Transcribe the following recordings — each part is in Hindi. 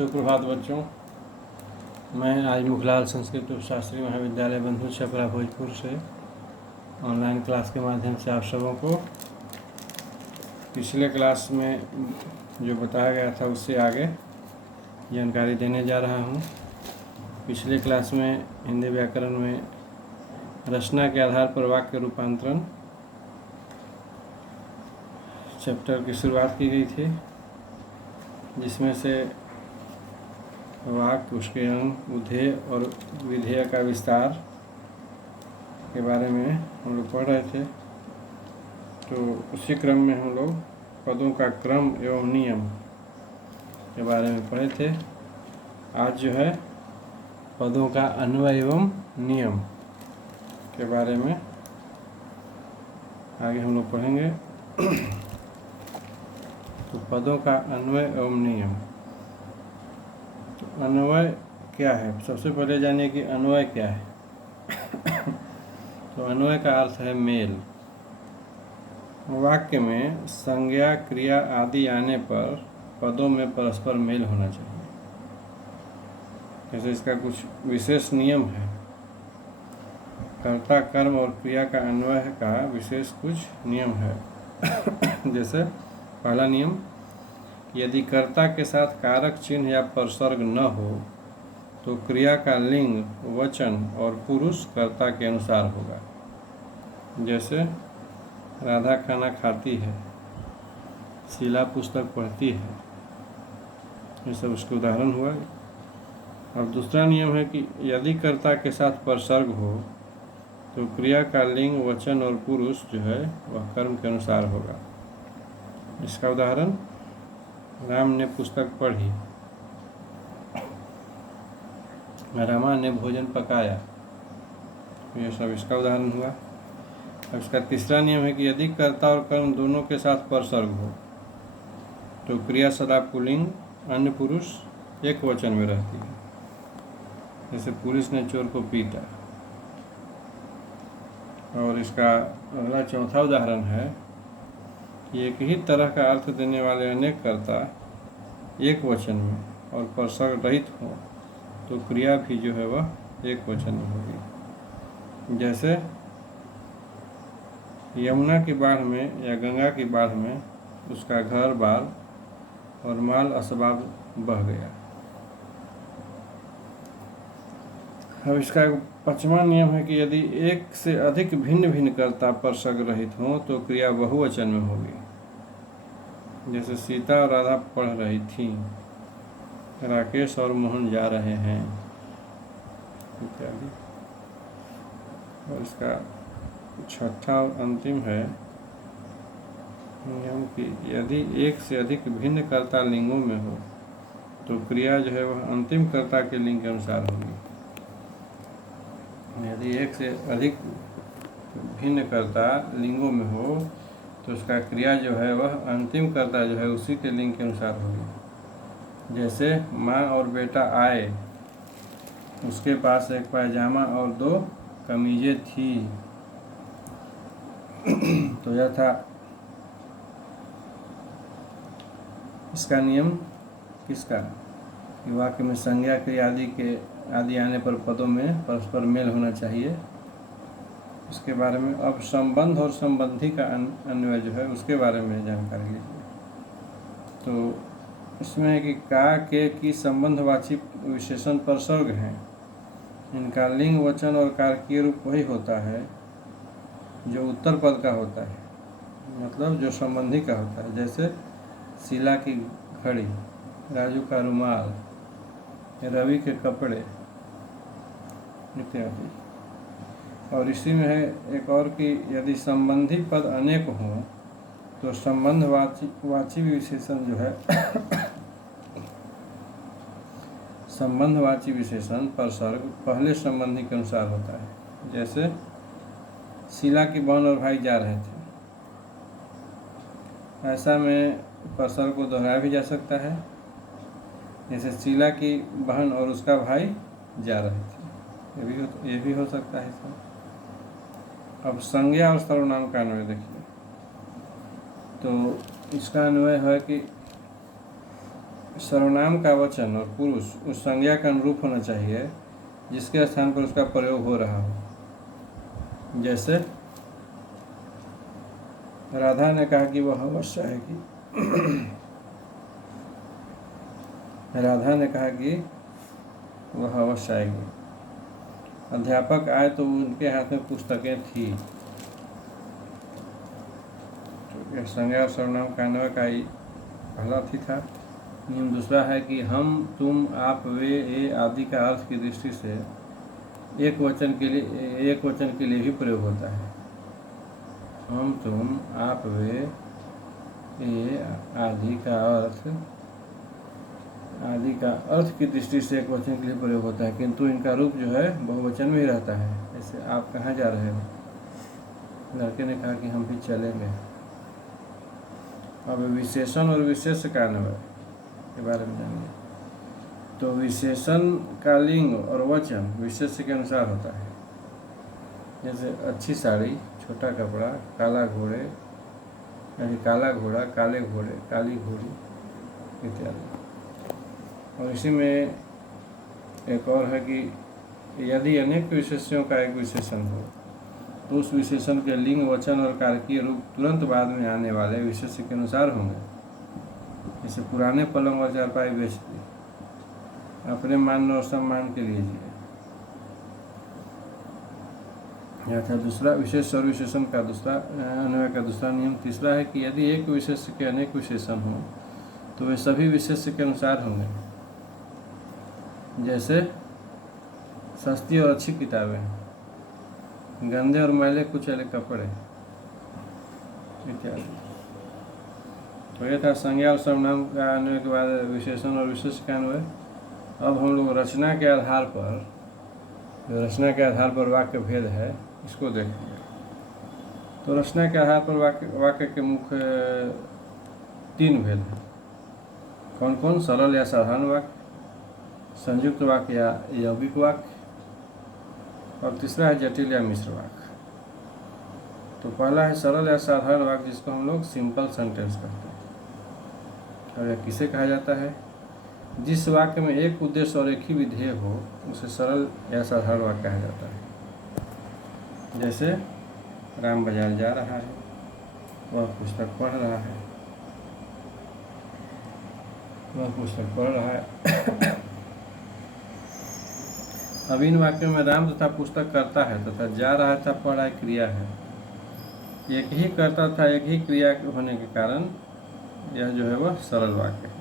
सुप्रभात बच्चों। मैं आज मुखलाल संस्कृत उपशास्त्री महाविद्यालय बंधु छपरा भोजपुर से ऑनलाइन क्लास के माध्यम से आप सबों को पिछले क्लास में जो बताया गया था उससे आगे जानकारी देने जा रहा हूँ। पिछले क्लास में हिंदी व्याकरण में रचना के आधार पर वाक्य रूपांतरण चैप्टर की शुरुआत की गई थी, जिसमें से वाक्य, उसके अंग, उद्धेय और विधेय का विस्तार के बारे में हम लोग पढ़ रहे थे। तो उसी क्रम में हम लोग पदों का क्रम एवं नियम के बारे में पढ़े थे। आज जो है पदों का अन्वय एवं नियम के बारे में आगे हम लोग पढ़ेंगे। तो पदों का अन्वय एवं नियम। तो अन्वय क्या है? सबसे पहले जानिए कि अन्वय क्या है। तो अन्वय का अर्थ है मेल। वाक्य में संज्ञा, क्रिया आदि आने पर पदों में परस्पर मेल होना चाहिए। जैसे इसका कुछ विशेष नियम है। कर्ता, कर्म और क्रिया का अन्वय का विशेष कुछ नियम है। जैसे पहला नियम, यदि कर्ता के साथ कारक चिन्ह या परसर्ग न हो तो क्रिया का लिंग, वचन और पुरुष कर्ता के अनुसार होगा। जैसे राधा खाना खाती है, शीला पुस्तक पढ़ती है, ये सब उसके उदाहरण हुआ। और दूसरा नियम है कि यदि कर्ता के साथ परसर्ग हो तो क्रिया का लिंग, वचन और पुरुष जो है वह कर्म के अनुसार होगा। इसका उदाहरण, राम ने पुस्तक पढ़ी, रमा ने भोजन पकाया, ये सब इसका उदाहरण हुआ। अब इसका तीसरा नियम है कि यदि कर्ता और कर्म दोनों के साथ परसर्ग हो तो क्रिया सदा पुल्लिंग, अन्य पुरुष एक वचन में रहती है। जैसे पुलिस ने चोर को पीटा। और इसका अगला चौथा उदाहरण है कि एक ही तरह का अर्थ देने वाले अनेक कर्ता एक वचन में और परसर्ग रहित हो तो क्रिया भी जो है वह एक वचन में होगी। जैसे यमुना की बाढ़ में या गंगा की बाढ़ में उसका घर बार और माल असबाब बह गया। अब इसका पांचवा नियम है कि यदि एक से अधिक भिन्न भिन्न कर्ता परसर्ग रहित हों तो क्रिया बहुवचन में होगी। जैसे सीता और राधा पढ़ रही थी, राकेश और मोहन जा रहे हैं इत्यादि। और इसका छठा और अंतिम है नियम कि यदि एक से अधिक भिन्न कर्ता लिंगों में हो तो क्रिया जो है वह अंतिम कर्ता के लिंग के अनुसार होगी। यदि एक से अधिक भिन्न कर्ता लिंगों में हो तो उसका क्रिया जो है वह अंतिम कर्ता जो है उसी के लिंग के अनुसार होगी। जैसे माँ और बेटा आए, उसके पास एक पायजामा और 2 कमीजें थी। तो यह था इसका नियम किसका? वाक्य में संज्ञा, क्रिया आदि आने पर पदों में परस्पर मेल होना चाहिए। इसके बारे में अब संबंध और संबंधी का अन्वय जो है उसके बारे में जानकारी लीजिए। तो इसमें है कि का, के की संबंधवाची विशेषण परसर्ग हैं। इनका लिंग, वचन और कारकीय रूप वही होता है जो उत्तर पद का होता है, मतलब जो संबंधी का होता है। जैसे शीला की घड़ी, राजू का रुमाल, रवि के कपड़े इत्यादि। और इसी में है एक और कि यदि संबंधी पद अनेक हों तो संबंधवाची विशेषण जो है संबंधवाची विशेषण परसर्ग पहले संबंधी के अनुसार होता है। जैसे शीला की बहन और भाई जा रहे थे, ऐसा में परसर्ग को दोहराया भी जा सकता है। जैसे शीला की बहन और उसका भाई जा रहे थे, ये भी हो सकता है सर। अब संज्ञा और सर्वनाम का अन्वय देखिए। तो इसका अन्वय है कि सर्वनाम का वचन और पुरुष उस संज्ञा के अनुरूप होना चाहिए जिसके स्थान पर उसका प्रयोग हो रहा हो। जैसे राधा ने कहा कि वह अवश्य आएगी। राधा ने कहा कि वह अवश्य आएगी। अध्यापक आए तो उनके हाथ में पुस्तकें थी। तो यह संज्ञा और सर्वनाम का अन्वय का ही पहला थी था। नियम दूसरा है कि हम, तुम, आप, वे, ये आदि का अर्थ की दृष्टि से एक वचन के लिए ही प्रयोग होता है। हम, तुम, आप, वे, ये आदि का अर्थ की दृष्टि से एक वचन के लिए प्रयोग होता है, किंतु इनका रूप जो है बहुवचन में ही रहता है। जैसे आप कहाँ जा रहे हो, लड़के ने कहा कि हम भी चलेंगे। अब विशेषण और विशेष का अन्वय के बारे में जानिए। तो विशेषण का लिंग और वचन विशेष के अनुसार होता है। जैसे अच्छी साड़ी, छोटा कपड़ा, काला घोड़े यानी काला घोड़ा, काले घोड़े, काली घोड़ी इत्यादि। और इसी में एक और है कि यदि अनेक विशेषणों का एक विशेषण हो तो उस विशेषण के लिंग, वचन और कारकीय रूप तुरंत बाद में आने वाले विशेषण के अनुसार होंगे। जैसे पुराने पलंग और चारपाई बेच दिए, अपने मान और सम्मान के लिए जिए। यह था दूसरा विशेष और विशेषण का दूसरा अन्वय का दूसरा नियम। तीसरा है कि यदि एक विशेष के अनेक विशेषण हों तो वे सभी विशेष के अनुसार होंगे। जैसे सस्ती और अच्छी किताबें, गंदे और मैले कुचले कपड़े इत्यादि। तो यह था संज्ञा और सर्वनाम का अन्वय के बाद विशेषण और विशेष का अन्वय। अब हम लोग रचना के आधार पर वाक्य भेद है इसको देखेंगे। तो रचना के आधार पर वाक्य के मुख्य 3 भेद हैं। कौन कौन? सरल या साधारण वाक्य, संयुक्त वाक्य या यौगिक वाक्य, और तीसरा है जटिल या मिश्र वाक्य। तो पहला है सरल या साधारण वाक्य, जिसको हम लोग सिंपल सेंटेंस कहते हैं। और यह किसे कहा जाता है? जिस वाक्य में एक उद्देश्य और एक ही विधेय हो उसे सरल या साधारण वाक्य कहा जाता है। जैसे राम बाजार जा रहा है, वह पुस्तक पढ़ रहा है। अब इन वाक्यों में राम तथा पुस्तक करता है तथा जा रहा था पढ़ रहा क्रिया है। एक ही करता था, एक ही क्रिया होने के कारण यह जो है वह सरल वाक्य है।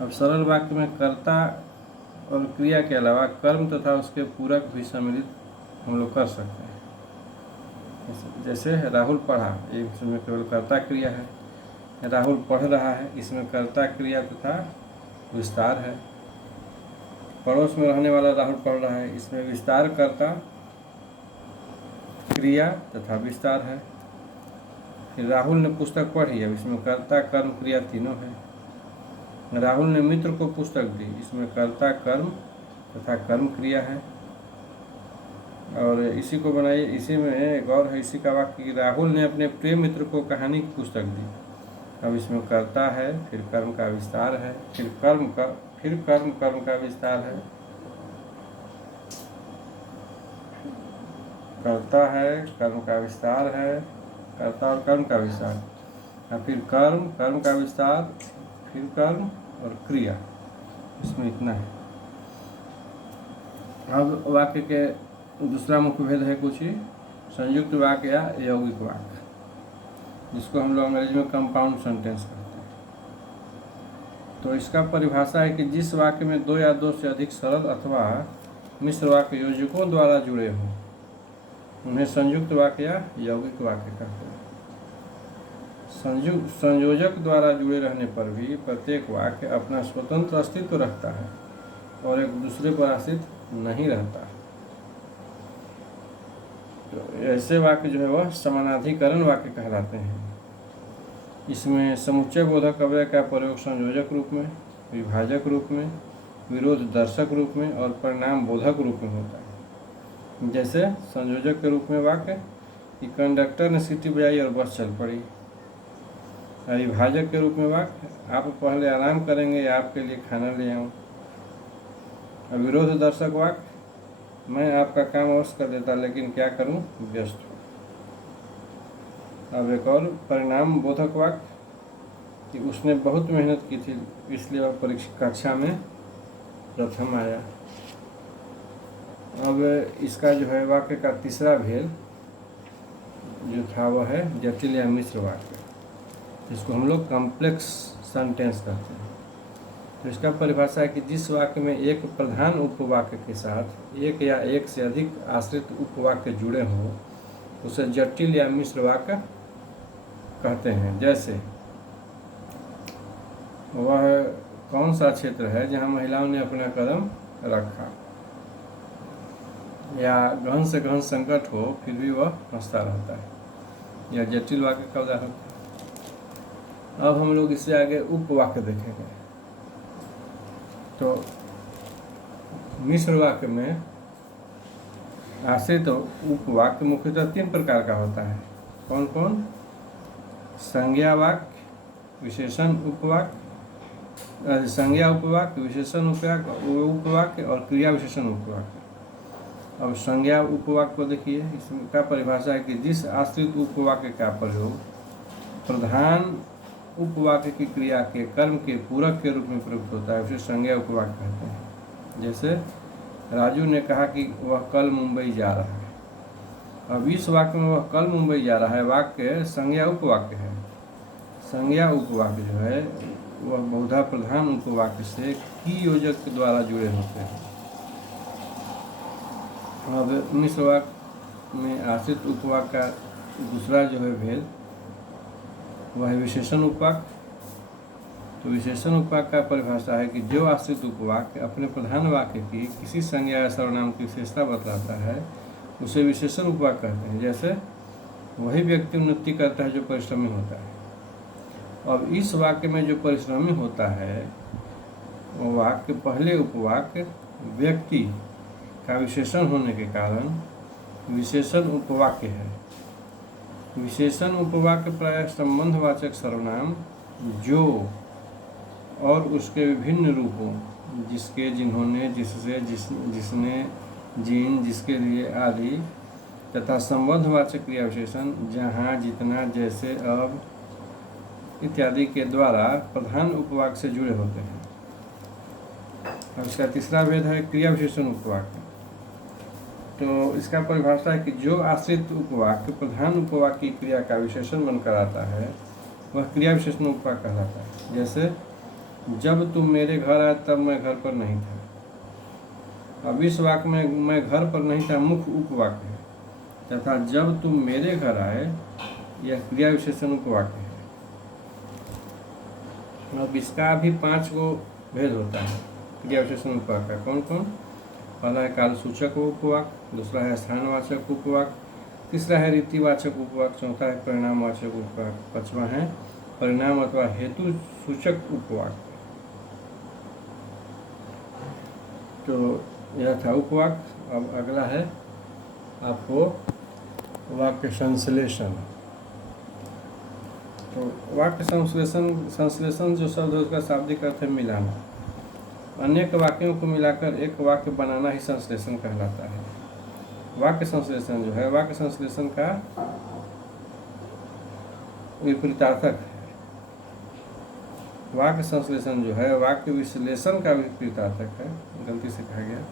अब सरल वाक्य में कर्ता और क्रिया के अलावा कर्म तथा उसके पूरक भी सम्मिलित हम लोग कर सकते हैं। जैसे राहुल पढ़ा, इसमें केवल कर्ता क्रिया है। राहुल पढ़ रहा है, इसमें कर्ता क्रिया तथा विस्तार है। पड़ोस में रहने वाला राहुल पढ़ रहा है, इसमें विस्तार कर्ता क्रिया तथा विस्तार है। फिर राहुल ने पुस्तक पढ़ी, अब इसमें कर्ता कर्म क्रिया तीनों है। राहुल ने मित्र को पुस्तक दी, इसमें कर्ता कर्म तथा कर्म क्रिया है। और इसी को बनाइए, इसी में एक और है इसी का वाक्य कि राहुल ने अपने प्रिय मित्र को कहानी की पुस्तक दी। अब इसमें कर्ता है, फिर कर्म का विस्तार है, फिर कर्म का विस्तार है। कर्ता है, कर्म का विस्तार है, कर्ता और कर्म का विस्तार, और फिर कर्म का विस्तार, फिर कर्म और क्रिया। इसमें इतना है। अब वाक्य के दूसरा मुख्य भेद है कुछ ही संयुक्त वाक्य या यौगिक वाक्य, जिसको हम लोग अंग्रेजी में कंपाउंड सेंटेंस कहते हैं। तो इसका परिभाषा है कि जिस वाक्य में 2 या 2 से अधिक सरल अथवा मिश्र वाक्य योजकों द्वारा जुड़े हों उन्हें संयुक्त वाक्य या यौगिक वाक्य कहते हैं। संयोजक द्वारा जुड़े रहने पर भी प्रत्येक वाक्य अपना स्वतंत्र अस्तित्व रखता है और एक दूसरे पर आश्रित नहीं रहता। तो ऐसे वाक्य जो है वह समानाधिकरण वाक्य कहलाते हैं। इसमें समुच्चय बोधक अव्यय का प्रयोग संयोजक रूप में, विभाजक रूप में, विरोध दर्शक रूप में और परिणाम बोधक रूप में होता है। जैसे संयोजक के रूप में वाक्य कि कंडक्टर ने सीटी बजाई और बस चल पड़ी। अविभाजक के रूप में वाक्य, आप पहले आराम करेंगे या आपके लिए खाना ले आऊँ। अविरोध दर्शक वाक्य, मैं आपका काम अवश्य कर देता लेकिन क्या करूँ, व्यस्त हूँ। अब एक और परिणाम बोधक वाक्य कि उसने बहुत मेहनत की थी इसलिए वह परीक्षा कक्षा में प्रथम आया। अब इसका जो है वाक्य का तीसरा भेद जो था वह है जटिल या मिश्र वाक्य, जिसको हम लोग कॉम्प्लेक्स सेंटेंस कहते हैं। तो इसका परिभाषा है कि जिस वाक्य में एक प्रधान उपवाक्य के साथ एक या एक से अधिक आश्रित उपवाक्य जुड़े हों उसे जटिल या मिश्र वाक्य कहते हैं। जैसे वह कौन सा क्षेत्र है जहां महिलाओं ने अपना कदम रखा, या गहन से गहन संकट हो फिर भी वह हंसता रहता है, यह जटिल वाक्य का उदाहरण है। अब हम लोग इससे आगे उपवाक्य देखेंगे। तो मिश्र वाक्य में आश्रित उपवाक्य मुख्यतः 3 प्रकार का होता है। कौन कौन? संज्ञा वाक्य, विशेषण उपवाक्य, संज्ञा उपवाक्य, विशेषण उपवाक्य और क्रिया विशेषण उपवाक्य। अब संज्ञा उपवाक्य को देखिए, इसका परिभाषा है कि जिस आश्रित उपवाक्य का प्रयोग प्रधान उपवाक्य की क्रिया के कर्म के पूरक के रूप में प्रयुक्त होता है उसे संज्ञा उपवाक्य कहते हैं। जैसे राजू ने कहा कि वह कल मुंबई जा रहा है। अब इस वाक्य में वह कल मुंबई जा रहा है वाक्य संज्ञा उपवाक्य है। संज्ञा उपवाक्य जो है वह बहुधा प्रधान उपवाक्य से की योजक के द्वारा जुड़े होते हैं। अब मिश्र वाक्य में आश्रित उपवाक्य का दूसरा जो है भेद वह है विशेषण उपवाक्य। तो विशेषण उपवाक्य का परिभाषा है कि जो आश्रित उपवाक्य अपने प्रधान वाक्य की किसी संज्ञा या सर्वनाम की विशेषता बतलाता है उसे विशेषण उपवाक्य कहते हैं। जैसे वही व्यक्ति उन्नति करता है जो परिश्रमी होता है। अब इस वाक्य में जो परिश्रमी होता है वो वाक्य पहले उपवाक्य व्यक्ति का विशेषण होने के कारण विशेषण उपवाक्य है। विशेषण उपवाक्य प्रायः संबंधवाचक सर्वनाम जो और उसके विभिन्न रूपों जिसके, जिन्होंने, जिससे, जिसने, जिन, जिसके लिए आदि तथा संबंधवाचक क्रिया विशेषण जहाँ, जितना, जैसे, अब इत्यादि के द्वारा प्रधान उपवाक्य से जुड़े होते हैं। अब इसका तीसरा भेद है क्रिया विशेषण उपवाक्य। तो इसका परिभाषा है कि जो आश्रित उपवाक्य प्रधान उपवाक्य की क्रिया का विशेषण बनकर आता है वह क्रिया विशेषण उपवाक्य कहलाता है। जैसे जब तुम मेरे घर आए तब मैं घर पर नहीं था। अब इस वाक्य में मैं घर पर नहीं था मुख्य उपवाक्य है तथा जब तुम मेरे घर आए यह क्रिया विशेषण उपवाक्य है। अब इसका भी 5 गो भेद होता है क्रिया विशेषण उपवाक्य का। कौन कौन? पहला है कालसूचक उपवाक्य, दूसरा है स्थानवाचक उपवाक्य, तीसरा है रीतिवाचक उपवाक्य, चौथा है परिणामवाचक उपवाक्य, पांचवा है परिणाम अथवा हेतु सूचक उपवाक्य। तो यह था उपवाक्य। अब अगला है आपको वाक्य संश्लेषण। तो वाक्य संश्लेषण जो शब्द है उसका शाब्दिक अर्थ है मिलाना। अनेक वाक्यों को मिलाकर एक वाक्य बनाना ही संश्लेषण कहलाता है। वाक्य संश्लेषण जो है वाक्य संश्लेषण का विपरीतार्थक है। वाक्य संश्लेषण जो है वाक्य विश्लेषण का विपरीतार्थक है, गलती से कहा गया।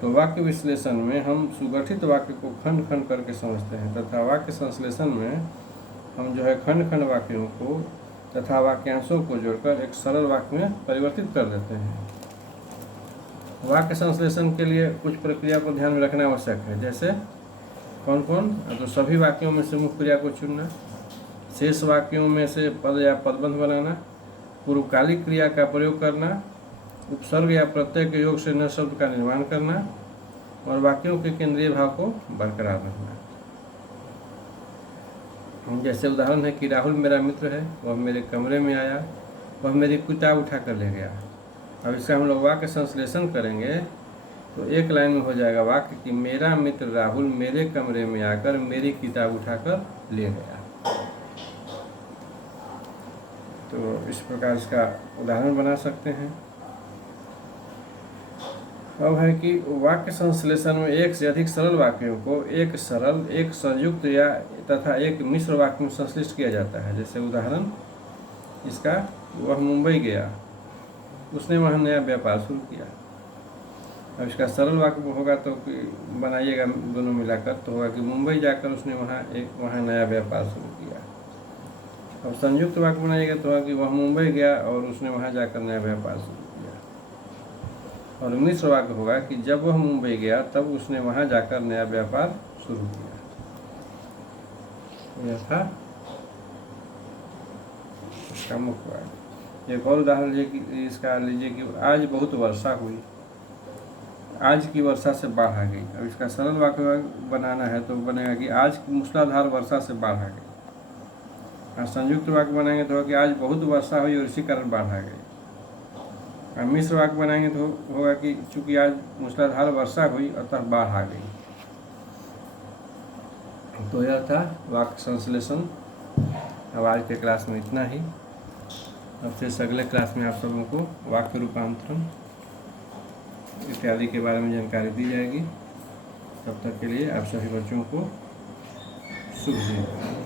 तो वाक्य विश्लेषण में हम सुगठित वाक्य को खंड खंड करके समझते हैं तथा वाक्य संश्लेषण में हम जो है खंड खंड वाक्यों को तथा वाक्यांशों को जोड़कर एक सरल वाक्य में परिवर्तित कर देते हैं। वाक्य संश्लेषण के लिए कुछ प्रक्रिया को ध्यान में रखना आवश्यक है। जैसे कौन कौन? तो सभी वाक्यों में से मुख्य क्रिया को चुनना, शेष वाक्यों में से पद या पदबंध बनाना, पूर्वकालिक क्रिया का प्रयोग करना, उपसर्ग या प्रत्यय के योग से नए शब्द का निर्माण करना और वाक्यों के केंद्रीय भाव को बरकरार रखना। जैसे उदाहरण है कि राहुल मेरा मित्र है, वह मेरे कमरे में आया, वह मेरी किताब उठा कर ले गया। अब इसका हम लोग वाक्य संश्लेषण करेंगे तो एक लाइन में हो जाएगा वाक्य कि मेरा मित्र राहुल मेरे कमरे में आकर मेरी किताब उठाकर ले गया। तो इस प्रकार इसका उदाहरण बना सकते हैं। अब है कि वाक्य संश्लेषण में एक से अधिक सरल वाक्यों को एक सरल, एक संयुक्त या तथा एक मिश्र वाक्य में संश्लिष्ट किया जाता है। जैसे उदाहरण इसका, वह मुंबई गया, उसने वहाँ नया व्यापार शुरू किया। अब इसका सरल वाक्य होगा तो बनाइएगा दोनों मिलाकर, तो होगा कि मुंबई जाकर उसने वहाँ नया व्यापार शुरू किया। अब संयुक्त वाक्य बनाइएगा तो होगा कि वह मुंबई गया और उसने वहाँ जाकर नया व्यापार शुरू किया। और मिश्र वाक्य होगा कि जब वह मुंबई गया तब उसने वहाँ जाकर नया व्यापार शुरू किया। यह था इसका मुख्य वाक्य। एक और उदाहरण इसका लीजिए कि आज बहुत वर्षा हुई, आज की वर्षा से बाढ़ आ गई। अब इसका सरल वाक्य बनाना है तो बनेगा कि आज मूसलाधार वर्षा से बाढ़ आ गई। और संयुक्त वाक्य बनाएंगे तो कि आज बहुत वर्षा हुई और इसी कारण बाढ़ आ गई। और मिश्र वाक्य बनाएंगे तो होगा कि चूंकि आज मूसलाधार वर्षा हुई अतः बाढ़ आ गई। तो यह था वाक्य संश्लेषण। अब आज के क्लास में इतना ही। अब फिर अगले क्लास में आप सबों को वाक्य रूपांतरण इत्यादि के बारे में जानकारी दी जाएगी। तब तक के लिए आप सभी बच्चों को शुभ दिन।